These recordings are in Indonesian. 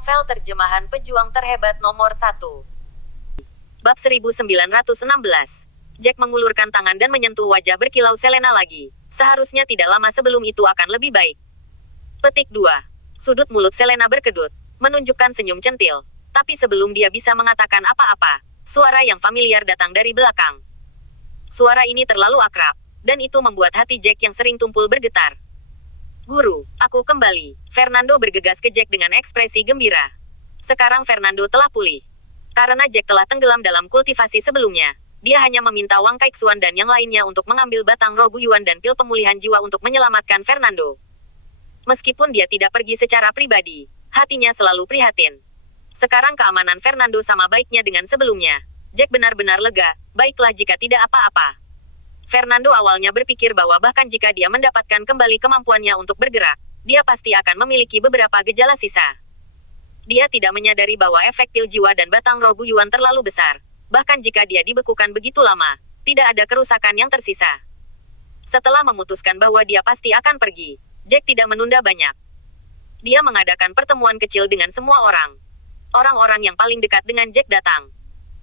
Novel terjemahan pejuang terhebat nomor 1. Bab 1916. Jack mengulurkan tangan dan menyentuh wajah berkilau Selena lagi. Seharusnya tidak lama sebelum itu akan lebih baik. Petik 2. Sudut mulut Selena berkedut, menunjukkan senyum centil. Tapi sebelum dia bisa mengatakan apa-apa, suara yang familiar datang dari belakang. Suara ini terlalu akrab, dan itu membuat hati Jack yang sering tumpul bergetar. Guru, aku kembali. Fernando bergegas ke Jack dengan ekspresi gembira. Sekarang Fernando telah pulih. Karena Jack telah tenggelam dalam kultivasi sebelumnya, dia hanya meminta Wang Kaixuan dan yang lainnya untuk mengambil batang roh Guyuan dan pil pemulihan jiwa untuk menyelamatkan Fernando. Meskipun dia tidak pergi secara pribadi, hatinya selalu prihatin. Sekarang keamanan Fernando sama baiknya dengan sebelumnya. Jack benar-benar lega, baiklah jika tidak apa-apa. Fernando awalnya berpikir bahwa bahkan jika dia mendapatkan kembali kemampuannya untuk bergerak, dia pasti akan memiliki beberapa gejala sisa. Dia tidak menyadari bahwa efek pil jiwa dan batang roh Guyuan terlalu besar. Bahkan jika dia dibekukan begitu lama, tidak ada kerusakan yang tersisa. Setelah memutuskan bahwa dia pasti akan pergi, Jack tidak menunda banyak. Dia mengadakan pertemuan kecil dengan semua orang. Orang-orang yang paling dekat dengan Jack datang.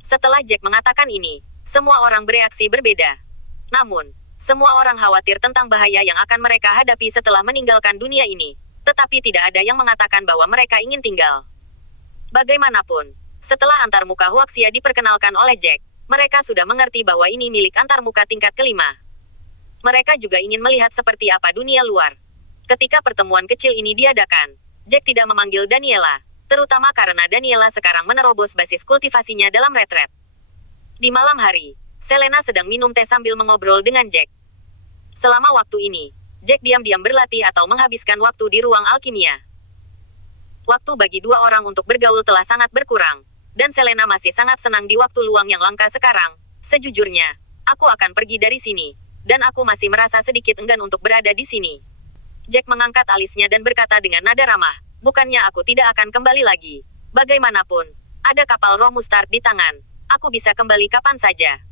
Setelah Jack mengatakan ini, semua orang bereaksi berbeda. Namun, semua orang khawatir tentang bahaya yang akan mereka hadapi setelah meninggalkan dunia ini. Tetapi tidak ada yang mengatakan bahwa mereka ingin tinggal. Bagaimanapun, setelah antarmuka Huaxia diperkenalkan oleh Jack, mereka sudah mengerti bahwa ini milik antarmuka tingkat kelima. Mereka juga ingin melihat seperti apa dunia luar. Ketika pertemuan kecil ini diadakan, Jack tidak memanggil Daniela, terutama karena Daniela sekarang menerobos basis kultivasinya dalam retret. Di malam hari, Selena sedang minum teh sambil mengobrol dengan Jack. Selama waktu ini, Jack diam-diam berlatih atau menghabiskan waktu di ruang alkimia. Waktu bagi dua orang untuk bergaul telah sangat berkurang, dan Selena masih sangat senang di waktu luang yang langka sekarang. Sejujurnya, aku akan pergi dari sini, dan aku masih merasa sedikit enggan untuk berada di sini. Jack mengangkat alisnya dan berkata dengan nada ramah, bukannya aku tidak akan kembali lagi. Bagaimanapun, ada kapal roh mustard di tangan, aku bisa kembali kapan saja.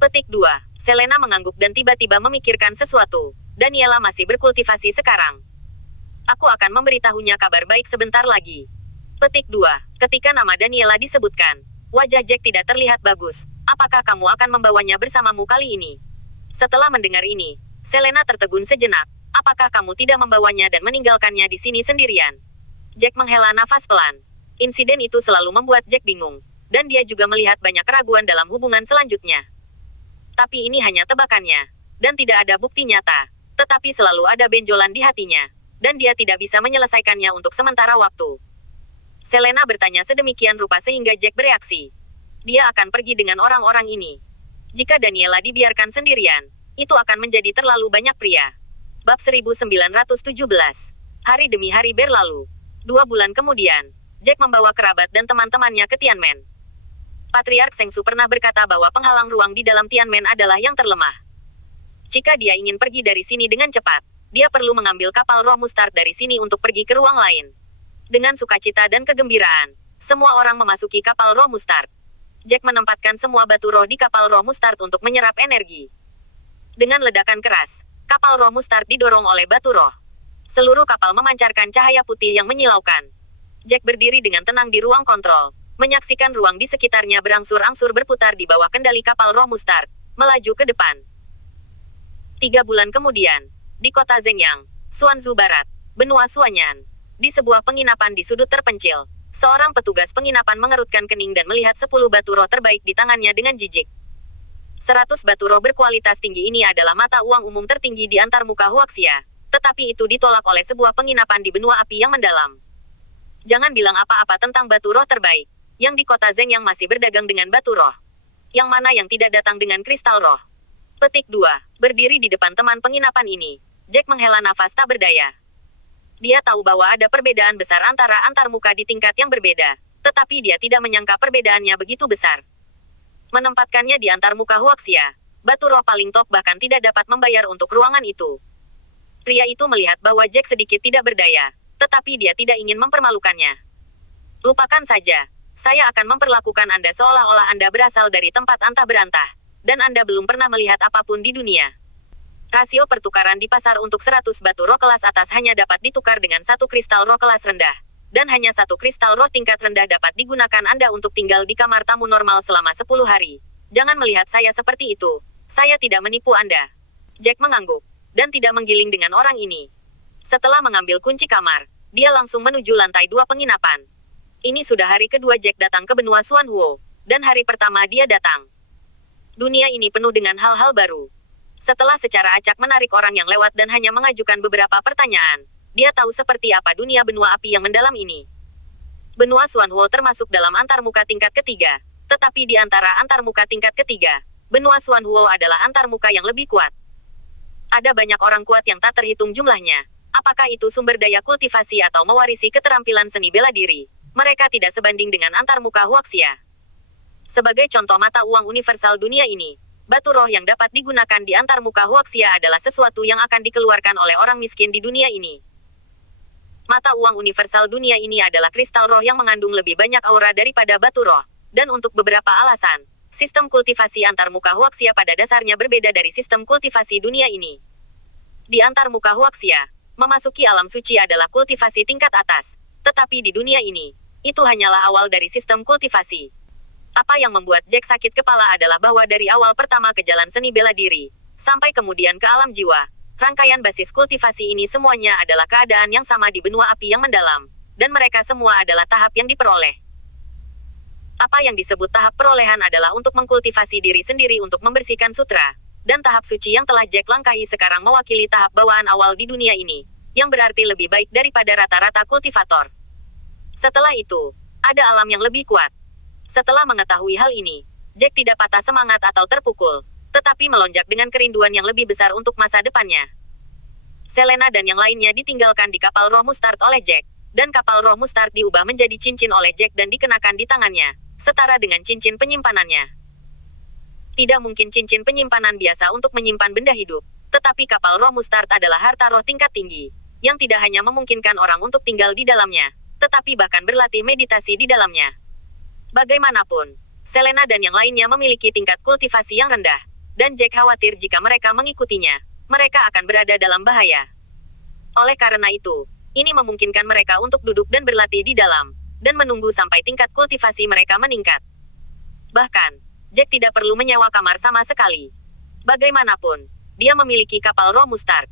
Petik 2. Selena mengangguk dan tiba-tiba memikirkan sesuatu. Daniela masih berkultivasi sekarang. Aku akan memberitahunya kabar baik sebentar lagi. Petik 2. Ketika nama Daniela disebutkan, wajah Jack tidak terlihat bagus. Apakah kamu akan membawanya bersamamu kali ini? Setelah mendengar ini, Selena tertegun sejenak. Apakah kamu tidak membawanya dan meninggalkannya di sini sendirian? Jack menghela nafas pelan. Insiden itu selalu membuat Jack bingung. Dan dia juga melihat banyak keraguan dalam hubungan selanjutnya. Tapi ini hanya tebakannya, dan tidak ada bukti nyata. Tetapi selalu ada benjolan di hatinya, dan dia tidak bisa menyelesaikannya untuk sementara waktu. Selena bertanya sedemikian rupa sehingga Jack bereaksi. Dia akan pergi dengan orang-orang ini. Jika Daniela dibiarkan sendirian, itu akan menjadi terlalu banyak pria. Bab 1917. Hari demi hari berlalu. 2 bulan kemudian, Jack membawa kerabat dan teman-temannya ke Tianmen. Patriark Sengsu pernah berkata bahwa penghalang ruang di dalam Tianmen adalah yang terlemah. Jika dia ingin pergi dari sini dengan cepat, dia perlu mengambil kapal roh mustard dari sini untuk pergi ke ruang lain. Dengan sukacita dan kegembiraan, semua orang memasuki kapal roh mustard. Jack menempatkan semua batu roh di kapal roh mustard untuk menyerap energi. Dengan ledakan keras, kapal roh mustard didorong oleh batu roh. Seluruh kapal memancarkan cahaya putih yang menyilaukan. Jack berdiri dengan tenang di ruang kontrol, menyaksikan ruang di sekitarnya berangsur-angsur berputar di bawah kendali kapal roh mustard, melaju ke depan. 3 bulan kemudian, di kota Zhengyang, Suanzu Barat, benua Suanyan, di sebuah penginapan di sudut terpencil, seorang petugas penginapan mengerutkan kening dan melihat 10 batu roh terbaik di tangannya dengan jijik. 100 batu roh berkualitas tinggi ini adalah mata uang umum tertinggi di antarmuka Huaxia, tetapi itu ditolak oleh sebuah penginapan di benua api yang mendalam. Jangan bilang apa-apa tentang batu roh terbaik. Yang di kota Zhengyang masih berdagang dengan batu roh. Yang mana yang tidak datang dengan kristal roh. Petik 2. Berdiri di depan teman penginapan ini, Jack menghela nafas tak berdaya. Dia tahu bahwa ada perbedaan besar antara antarmuka di tingkat yang berbeda, tetapi dia tidak menyangka perbedaannya begitu besar. Menempatkannya di antarmuka Huaxia, batu roh paling top bahkan tidak dapat membayar untuk ruangan itu. Pria itu melihat bahwa Jack sedikit tidak berdaya, tetapi dia tidak ingin mempermalukannya. Lupakan saja. Saya akan memperlakukan Anda seolah-olah Anda berasal dari tempat antah berantah, dan Anda belum pernah melihat apapun di dunia. Rasio pertukaran di pasar untuk 100 batu roh kelas atas hanya dapat ditukar dengan 1 kristal roh kelas rendah. Dan hanya satu kristal roh tingkat rendah dapat digunakan Anda untuk tinggal di kamar tamu normal selama 10 hari. Jangan melihat saya seperti itu. Saya tidak menipu Anda. Jack mengangguk, dan tidak menggiling dengan orang ini. Setelah mengambil kunci kamar, dia langsung menuju lantai 2 penginapan. Ini sudah hari kedua Jack datang ke benua Xuanhuo, dan hari pertama dia datang. Dunia ini penuh dengan hal-hal baru. Setelah secara acak menarik orang yang lewat dan hanya mengajukan beberapa pertanyaan, dia tahu seperti apa dunia benua api yang mendalam ini. Benua Xuanhuo termasuk dalam antarmuka tingkat ketiga, tetapi di antara antarmuka tingkat ketiga, benua Xuanhuo adalah antarmuka yang lebih kuat. Ada banyak orang kuat yang tak terhitung jumlahnya. Apakah itu sumber daya kultivasi atau mewarisi keterampilan seni bela diri? Mereka tidak sebanding dengan antarmuka Huaxia. Sebagai contoh mata uang universal dunia ini, batu roh yang dapat digunakan di antarmuka Huaxia adalah sesuatu yang akan dikeluarkan oleh orang miskin di dunia ini. Mata uang universal dunia ini adalah kristal roh yang mengandung lebih banyak aura daripada batu roh. Dan untuk beberapa alasan, sistem kultivasi antarmuka Huaxia pada dasarnya berbeda dari sistem kultivasi dunia ini. Di antarmuka Huaxia, memasuki alam suci adalah kultivasi tingkat atas. Tetapi di dunia ini, itu hanyalah awal dari sistem kultivasi. Apa yang membuat Jack sakit kepala adalah bahwa dari awal pertama ke jalan seni bela diri, sampai kemudian ke alam jiwa, rangkaian basis kultivasi ini semuanya adalah keadaan yang sama di benua api yang mendalam. Dan mereka semua adalah tahap yang diperoleh. Apa yang disebut tahap perolehan adalah untuk mengkultivasi diri sendiri untuk membersihkan sutra. Dan tahap suci yang telah Jack langkahi sekarang mewakili tahap bawaan awal di dunia ini, yang berarti lebih baik daripada rata-rata kultivator. Setelah itu, ada alam yang lebih kuat. Setelah mengetahui hal ini, Jack tidak patah semangat atau terpukul, tetapi melonjak dengan kerinduan yang lebih besar untuk masa depannya. Selena dan yang lainnya ditinggalkan di kapal roh mustard oleh Jack, dan kapal roh mustard diubah menjadi cincin oleh Jack dan dikenakan di tangannya, setara dengan cincin penyimpanannya. Tidak mungkin cincin penyimpanan biasa untuk menyimpan benda hidup, tetapi kapal roh mustard adalah harta roh tingkat tinggi, yang tidak hanya memungkinkan orang untuk tinggal di dalamnya, tetapi bahkan berlatih meditasi di dalamnya. Bagaimanapun, Selena dan yang lainnya memiliki tingkat kultivasi yang rendah, dan Jack khawatir jika mereka mengikutinya, mereka akan berada dalam bahaya. Oleh karena itu, ini memungkinkan mereka untuk duduk dan berlatih di dalam, dan menunggu sampai tingkat kultivasi mereka meningkat. Bahkan, Jack tidak perlu menyewa kamar sama sekali. Bagaimanapun, dia memiliki kapal roh mustard.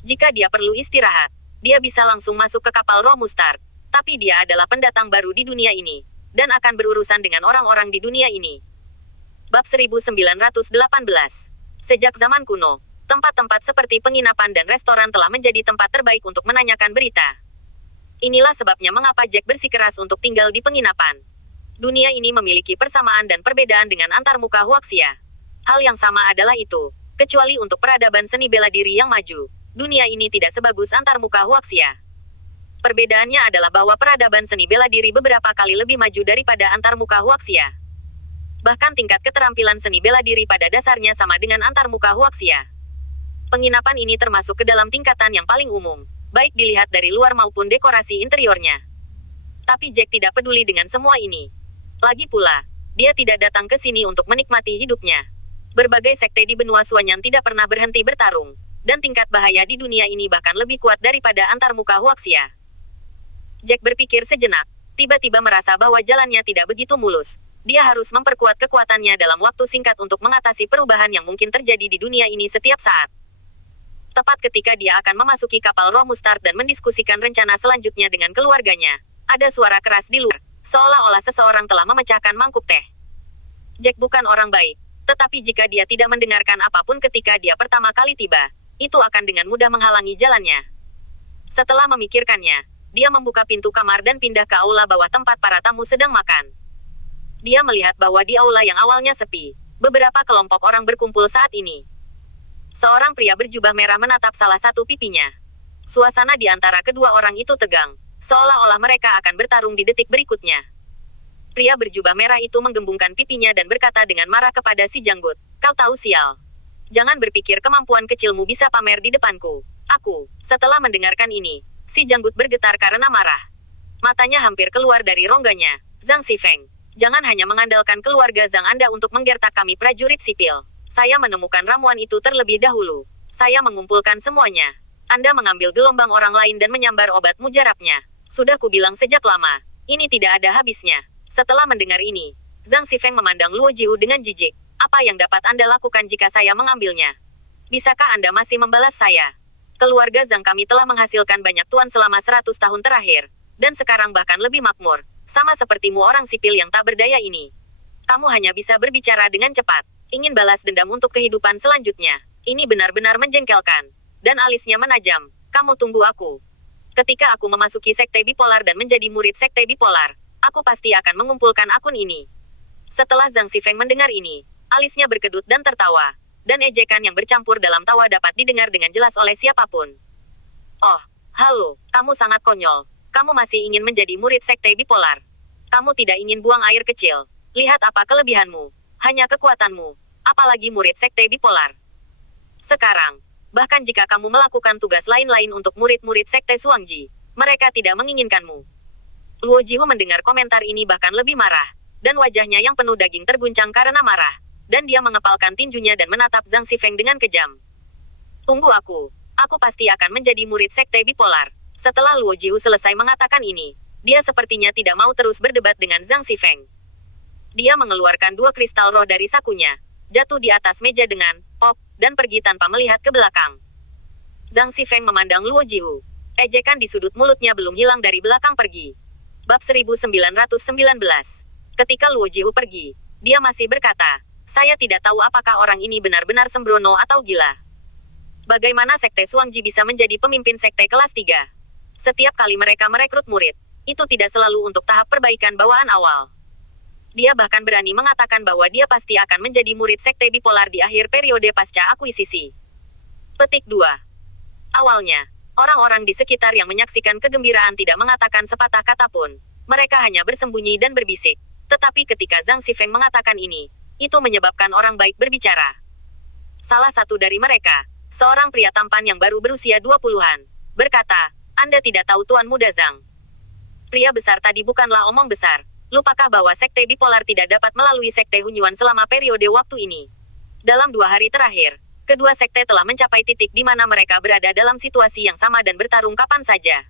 Jika dia perlu istirahat, dia bisa langsung masuk ke kapal roh mustard. Tapi dia adalah pendatang baru di dunia ini, dan akan berurusan dengan orang-orang di dunia ini. Bab 1918. Sejak zaman kuno, tempat-tempat seperti penginapan dan restoran telah menjadi tempat terbaik untuk menanyakan berita. Inilah sebabnya mengapa Jack bersikeras untuk tinggal di penginapan. Dunia ini memiliki persamaan dan perbedaan dengan antarmuka Huaxia. Hal yang sama adalah itu, kecuali untuk peradaban seni bela diri yang maju. Dunia ini tidak sebagus antarmuka Huaxia. Perbedaannya adalah bahwa peradaban seni bela diri beberapa kali lebih maju daripada antarmuka Huaxia. Bahkan tingkat keterampilan seni bela diri pada dasarnya sama dengan antarmuka Huaxia. Penginapan ini termasuk ke dalam tingkatan yang paling umum, baik dilihat dari luar maupun dekorasi interiornya. Tapi Jack tidak peduli dengan semua ini. Lagi pula, dia tidak datang ke sini untuk menikmati hidupnya. Berbagai sekte di benua Xuanyan tidak pernah berhenti bertarung, dan tingkat bahaya di dunia ini bahkan lebih kuat daripada antarmuka Huaxia. Jack berpikir sejenak, tiba-tiba merasa bahwa jalannya tidak begitu mulus. Dia harus memperkuat kekuatannya dalam waktu singkat untuk mengatasi perubahan yang mungkin terjadi di dunia ini setiap saat. Tepat ketika dia akan memasuki kapal roh mustard dan mendiskusikan rencana selanjutnya dengan keluarganya, ada suara keras di luar. Seolah-olah seseorang telah memecahkan mangkuk teh. Jack bukan orang baik, tetapi jika dia tidak mendengarkan apapun ketika dia pertama kali tiba, itu akan dengan mudah menghalangi jalannya. Setelah memikirkannya, dia membuka pintu kamar dan pindah ke aula bawah tempat para tamu sedang makan. Dia melihat bahwa di aula yang awalnya sepi, beberapa kelompok orang berkumpul saat ini. Seorang pria berjubah merah menatap salah satu pipinya. Suasana di antara kedua orang itu tegang. Seolah-olah mereka akan bertarung di detik berikutnya. Pria berjubah merah itu menggembungkan pipinya dan berkata dengan marah kepada si janggut, "Kau tahu sial. Jangan berpikir kemampuan kecilmu bisa pamer di depanku." Setelah mendengarkan ini, si janggut bergetar karena marah. Matanya hampir keluar dari rongganya. "Zhang Xifeng, jangan hanya mengandalkan keluarga Zhang Anda untuk menggertak kami prajurit sipil. Saya menemukan ramuan itu terlebih dahulu. Saya mengumpulkan semuanya. Anda mengambil gelombang orang lain dan menyambar obat mujarabnya. Sudah kubilang sejak lama, ini tidak ada habisnya. Setelah mendengar ini, Zhang Xifeng memandang Luo Jiu dengan jijik. Apa yang dapat Anda lakukan jika saya mengambilnya? Bisakah Anda masih membalas saya? Keluarga Zhang kami telah menghasilkan banyak tuan selama 100 tahun terakhir, dan sekarang bahkan lebih makmur, sama sepertimu orang sipil yang tak berdaya ini. Kamu hanya bisa berbicara dengan cepat, ingin balas dendam untuk kehidupan selanjutnya. Ini benar-benar menjengkelkan. Dan alisnya menajam. Kamu tunggu aku. Ketika aku memasuki sekte bipolar dan menjadi murid sekte bipolar, aku pasti akan mengumpulkan akun ini. Setelah Zhang Xifeng mendengar ini, alisnya berkedut dan tertawa. Dan ejekan yang bercampur dalam tawa dapat didengar dengan jelas oleh siapapun. Oh, halo, kamu sangat konyol. Kamu masih ingin menjadi murid sekte bipolar. Kamu tidak ingin buang air kecil. Lihat apa kelebihanmu. Hanya kekuatanmu. Apalagi murid sekte bipolar. Sekarang, bahkan jika kamu melakukan tugas lain-lain untuk murid-murid sekte Suangji, mereka tidak menginginkanmu. Luo Jihu mendengar komentar ini bahkan lebih marah, dan wajahnya yang penuh daging terguncang karena marah, dan dia mengepalkan tinjunya dan menatap Zhang Xifeng dengan kejam. Tunggu aku pasti akan menjadi murid sekte bipolar. Setelah Luo Jihu selesai mengatakan ini, dia sepertinya tidak mau terus berdebat dengan Zhang Xifeng. Dia mengeluarkan 2 kristal roh dari sakunya, jatuh di atas meja dengan pop, dan pergi tanpa melihat ke belakang. Zhang Xifeng memandang Luo Jihu. Ejekan di sudut mulutnya belum hilang dari belakang pergi. Bab 1919. Ketika Luo Jihu pergi, dia masih berkata, saya tidak tahu apakah orang ini benar-benar sembrono atau gila. Bagaimana sekte Suangji bisa menjadi pemimpin sekte kelas 3? Setiap kali mereka merekrut murid, itu tidak selalu untuk tahap perbaikan bawaan awal. Dia bahkan berani mengatakan bahwa dia pasti akan menjadi murid sekte bipolar di akhir periode pasca akuisisi. Petik 2. Awalnya, orang-orang di sekitar yang menyaksikan kegembiraan tidak mengatakan sepatah kata pun. Mereka hanya bersembunyi dan berbisik. Tetapi ketika Zhang Xifeng mengatakan ini, itu menyebabkan orang baik berbicara. Salah satu dari mereka, seorang pria tampan yang baru berusia 20-an, berkata, Anda tidak tahu Tuan Muda Zhang. Pria besar tadi bukanlah omong besar. Lupakah bahwa sekte bipolar tidak dapat melalui sekte Hunyuan selama periode waktu ini? Dalam 2 hari terakhir, kedua sekte telah mencapai titik di mana mereka berada dalam situasi yang sama dan bertarung kapan saja.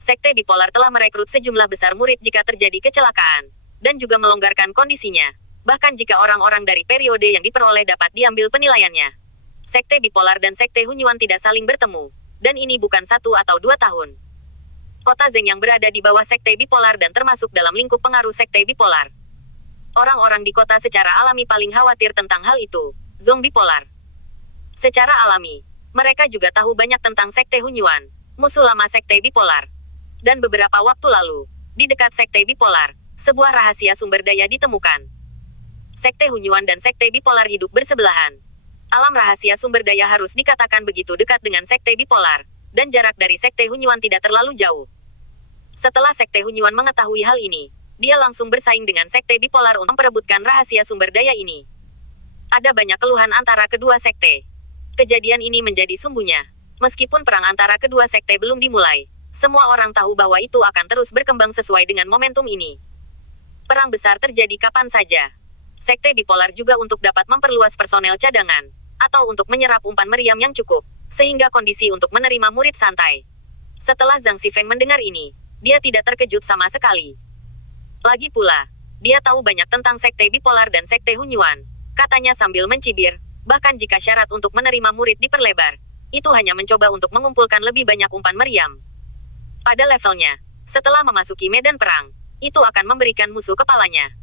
Sekte bipolar telah merekrut sejumlah besar murid jika terjadi kecelakaan, dan juga melonggarkan kondisinya, bahkan jika orang-orang dari periode yang diperoleh dapat diambil penilaiannya. Sekte bipolar dan sekte Hunyuan tidak saling bertemu, dan ini bukan 1 atau 2 tahun. Kota Zeng yang berada di bawah sekte bipolar dan termasuk dalam lingkup pengaruh sekte bipolar. Orang-orang di kota secara alami paling khawatir tentang hal itu, Zong bipolar. Secara alami, mereka juga tahu banyak tentang sekte Hunyuan, musuh lama sekte bipolar. Dan beberapa waktu lalu, di dekat sekte bipolar, sebuah rahasia sumber daya ditemukan. Sekte Hunyuan dan sekte bipolar hidup bersebelahan. Alam rahasia sumber daya harus dikatakan begitu dekat dengan sekte bipolar, dan jarak dari sekte Hunyuan tidak terlalu jauh. Setelah sekte Hunyuan mengetahui hal ini, dia langsung bersaing dengan sekte bipolar untuk memperebutkan rahasia sumber daya ini. Ada banyak keluhan antara kedua sekte. Kejadian ini menjadi sumbunya. Meskipun perang antara kedua sekte belum dimulai, semua orang tahu bahwa itu akan terus berkembang sesuai dengan momentum ini. Perang besar terjadi kapan saja. Sekte bipolar juga untuk dapat memperluas personel cadangan, atau untuk menyerap umpan meriam yang cukup, sehingga kondisi untuk menerima murid santai. Setelah Zhang Xifeng mendengar ini, dia tidak terkejut sama sekali. Lagi pula, dia tahu banyak tentang sekte bipolar dan sekte Hunyuan, katanya sambil mencibir, bahkan jika syarat untuk menerima murid diperlebar, itu hanya mencoba untuk mengumpulkan lebih banyak umpan meriam. Pada levelnya, setelah memasuki medan perang, itu akan memberikan musuh kepalanya.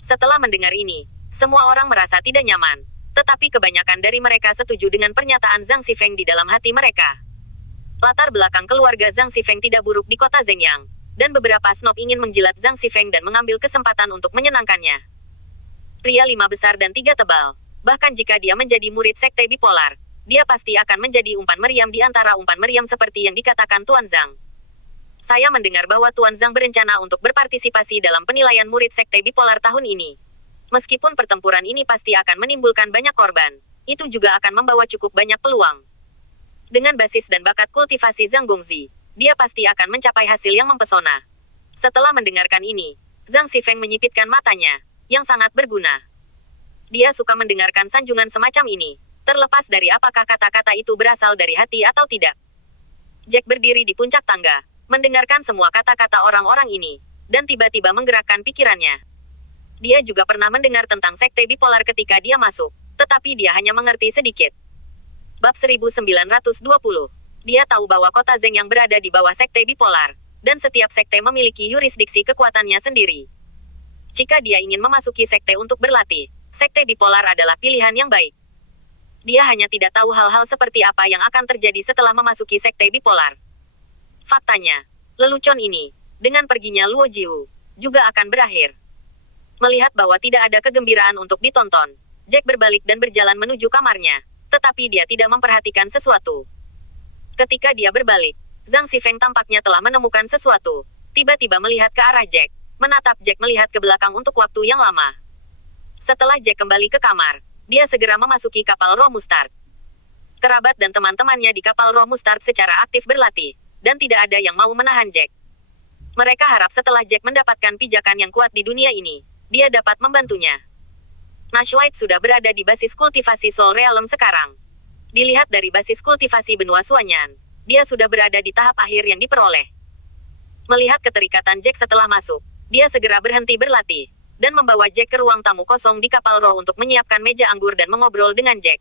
Setelah mendengar ini, semua orang merasa tidak nyaman. Tetapi kebanyakan dari mereka setuju dengan pernyataan Zhang Xifeng di dalam hati mereka. Latar belakang keluarga Zhang Xifeng tidak buruk di kota Zhengyang, dan beberapa snob ingin menjilat Zhang Xifeng dan mengambil kesempatan untuk menyenangkannya. Pria 5 besar dan 3 tebal, bahkan jika dia menjadi murid sekte bipolar, dia pasti akan menjadi umpan meriam di antara umpan meriam seperti yang dikatakan Tuan Zhang. Saya mendengar bahwa Tuan Zhang berencana untuk berpartisipasi dalam penilaian murid sekte bipolar tahun ini. Meskipun pertempuran ini pasti akan menimbulkan banyak korban, itu juga akan membawa cukup banyak peluang. Dengan basis dan bakat kultivasi Zhang Gongzi, dia pasti akan mencapai hasil yang mempesona. Setelah mendengarkan ini, Zhang Xifeng menyipitkan matanya, yang sangat berguna. Dia suka mendengarkan sanjungan semacam ini, terlepas dari apakah kata-kata itu berasal dari hati atau tidak. Jack berdiri di puncak tangga, mendengarkan semua kata-kata orang-orang ini, dan tiba-tiba menggerakkan pikirannya. Dia juga pernah mendengar tentang sekte bipolar ketika dia masuk, tetapi dia hanya mengerti sedikit. Bab 1920. Dia tahu bahwa kota Zeng yang berada di bawah sekte bipolar, dan setiap sekte memiliki yurisdiksi kekuatannya sendiri. Jika dia ingin memasuki sekte untuk berlatih, sekte bipolar adalah pilihan yang baik. Dia hanya tidak tahu hal-hal seperti apa yang akan terjadi setelah memasuki sekte bipolar. Faktanya, lelucon ini, dengan perginya Luo Jiu, juga akan berakhir. Melihat bahwa tidak ada kegembiraan untuk ditonton, Jack berbalik dan berjalan menuju kamarnya, tetapi dia tidak memperhatikan sesuatu. Ketika dia berbalik, Zhang Xifeng tampaknya telah menemukan sesuatu, tiba-tiba melihat ke arah Jack, menatap Jack melihat ke belakang untuk waktu yang lama. Setelah Jack kembali ke kamar, dia segera memasuki kapal Roh Mustard. Kerabat dan teman-temannya di kapal Roh Mustard secara aktif berlatih, dan tidak ada yang mau menahan Jack. Mereka harap setelah Jack mendapatkan pijakan yang kuat di dunia ini, dia dapat membantunya. Nash White sudah berada di basis kultivasi Soul Realm sekarang. Dilihat dari basis kultivasi benua Suanyan, dia sudah berada di tahap akhir yang diperoleh. Melihat keterikatan Jack setelah masuk, dia segera berhenti berlatih, dan membawa Jack ke ruang tamu kosong di kapal roh untuk menyiapkan meja anggur dan mengobrol dengan Jack.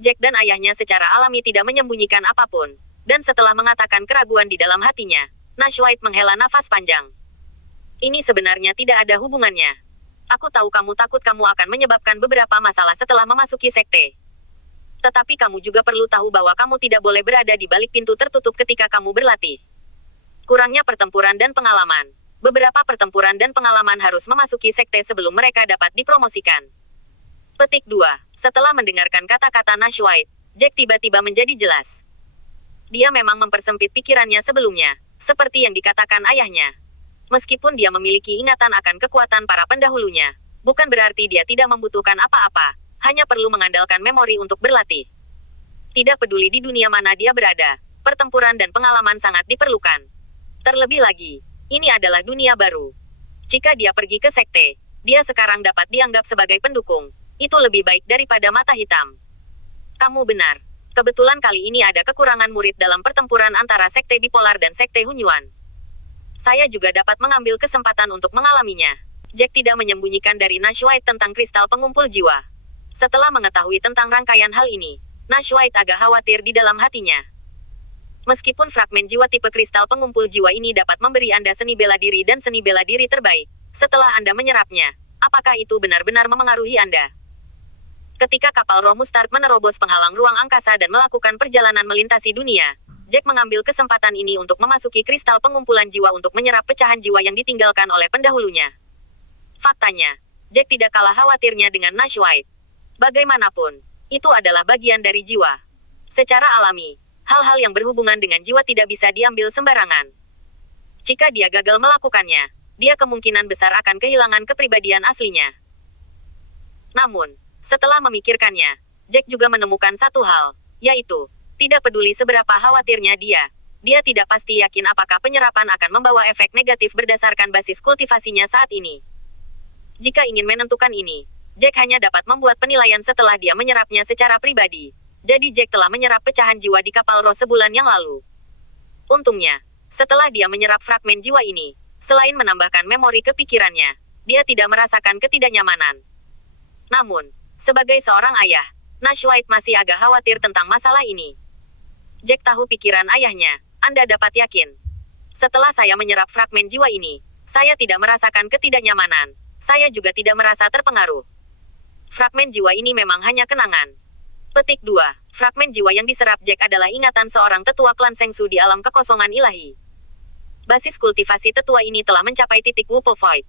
Jack dan ayahnya secara alami tidak menyembunyikan apapun, dan setelah mengatakan keraguan di dalam hatinya, Nash White menghela nafas panjang. Ini sebenarnya tidak ada hubungannya. Aku tahu kamu takut kamu akan menyebabkan beberapa masalah setelah memasuki sekte. Tetapi kamu juga perlu tahu bahwa kamu tidak boleh berada di balik pintu tertutup ketika kamu berlatih. Kurangnya pertempuran dan pengalaman. Beberapa pertempuran dan pengalaman harus memasuki sekte sebelum mereka dapat dipromosikan. Petik 2. Setelah mendengarkan kata-kata Nash White, Jack tiba-tiba menjadi jelas. Dia memang mempersempit pikirannya sebelumnya, seperti yang dikatakan ayahnya. Meskipun dia memiliki ingatan akan kekuatan para pendahulunya, bukan berarti dia tidak membutuhkan apa-apa, hanya perlu mengandalkan memori untuk berlatih. Tidak peduli di dunia mana dia berada, pertempuran dan pengalaman sangat diperlukan. Terlebih lagi, ini adalah dunia baru. Jika dia pergi ke sekte, dia sekarang dapat dianggap sebagai pendukung. Itu lebih baik daripada mata hitam. Kamu benar. Kebetulan kali ini ada kekurangan murid dalam pertempuran antara sekte bipolar dan sekte Hunyuan. Saya juga dapat mengambil kesempatan untuk mengalaminya. Jack tidak menyembunyikan dari Nash White tentang kristal pengumpul jiwa. Setelah mengetahui tentang rangkaian hal ini, Nash White agak khawatir di dalam hatinya. Meskipun fragmen jiwa tipe kristal pengumpul jiwa ini dapat memberi Anda seni bela diri dan seni bela diri terbaik, setelah Anda menyerapnya, apakah itu benar-benar memengaruhi Anda? Ketika kapal Roh Mustard menerobos penghalang ruang angkasa dan melakukan perjalanan melintasi dunia, Jack mengambil kesempatan ini untuk memasuki kristal pengumpulan jiwa untuk menyerap pecahan jiwa yang ditinggalkan oleh pendahulunya. Faktanya, Jack tidak kalah khawatirnya dengan Nash White. Bagaimanapun, itu adalah bagian dari jiwa. Secara alami, hal-hal yang berhubungan dengan jiwa tidak bisa diambil sembarangan. Jika dia gagal melakukannya, dia kemungkinan besar akan kehilangan kepribadian aslinya. Namun, setelah memikirkannya, Jack juga menemukan satu hal, yaitu, tidak peduli seberapa khawatirnya dia tidak pasti yakin apakah penyerapan akan membawa efek negatif berdasarkan basis kultivasinya saat ini. Jika ingin menentukan ini, Jack hanya dapat membuat penilaian setelah dia menyerapnya secara pribadi. Jadi Jack telah menyerap pecahan jiwa di kapal roh sebulan yang lalu. Untungnya, setelah dia menyerap fragmen jiwa ini, selain menambahkan memori ke pikirannya, dia tidak merasakan ketidaknyamanan. Namun, sebagai seorang ayah, Nash White masih agak khawatir tentang masalah ini. Jack tahu pikiran ayahnya, Anda dapat yakin. Setelah saya menyerap fragmen jiwa ini, saya tidak merasakan ketidaknyamanan, saya juga tidak merasa terpengaruh. Fragmen jiwa ini memang hanya kenangan. Petik 2. Fragmen jiwa yang diserap Jack adalah ingatan seorang tetua klan Sengsu di alam kekosongan ilahi. Basis kultivasi tetua ini telah mencapai titik Wupo Void.